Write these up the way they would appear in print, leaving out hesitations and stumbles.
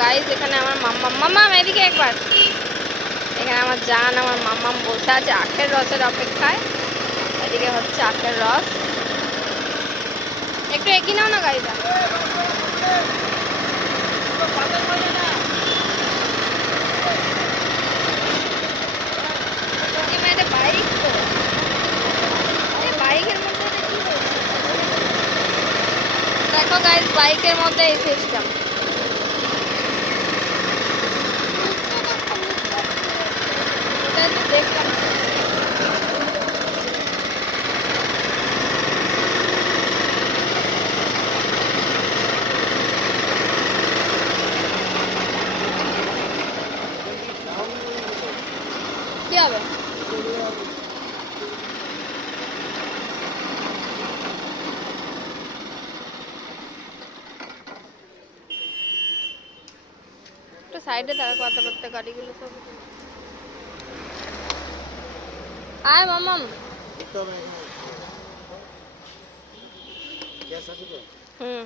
Guys এখানে আমার মাম্মাম এদিকে একবার। এখানে আমার জান আমার মাম্মাম বসে আছে আখের রসের অপেক্ষায়। এদিকে হচ্ছে আখের রস। একটু এগিয়ে নাও না গাড়িটা। বাইক তো বাইকের মধ্যে দেখো গাইস বাইকের মধ্যে এই সিস্টেম। দেখলাম কি হবে? একটু সাইডে থাকা কথা বলতে গাড়িগুলো সব। আয় মামাম। হুম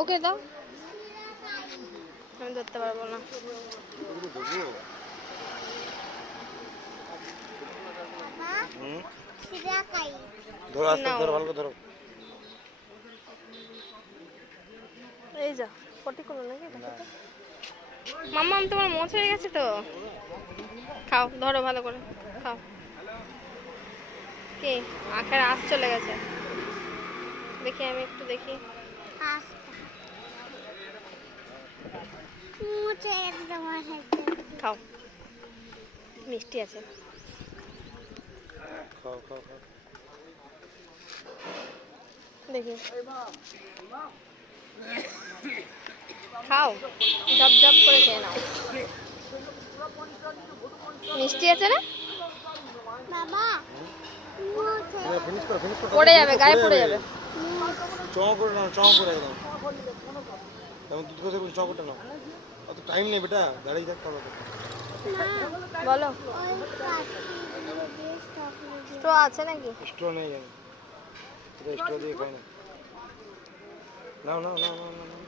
ওকে দাও, আমি ধরতে পারবো না। ধরো আস্তে ধরো, ভালো করে ধরো। এই যা পটি করো নাকি মাম্মা, তোমার মোচ হয়ে গেছে তো। খাও, ধরো ভালো করে খাও। কি আখের আঁশ চলে গেছে? দেখি আমি একটু দেখি। খাও, মিষ্টি আছে। খাও খাও খাও। দেখি খাও, জব জব করে খেয়ে নাও। মিষ্টি আছে না? ফিনিশ করো, ফিনিশ করো। পড়ে যাবে, গায়ে পড়ে যাবে। চঁ করে নাও, চঁ করে একদম। তেমন দুধ করে চঁ করে নাও। অত টাইম নেই বেটা, দাঁড়িয়ে থাকতে হবে। বলো স্ট্র আছে নাকি? স্ট্র নেই জানি, স্ট্র দিয়ে খাই না। নাও নাও নাও নাও নাও।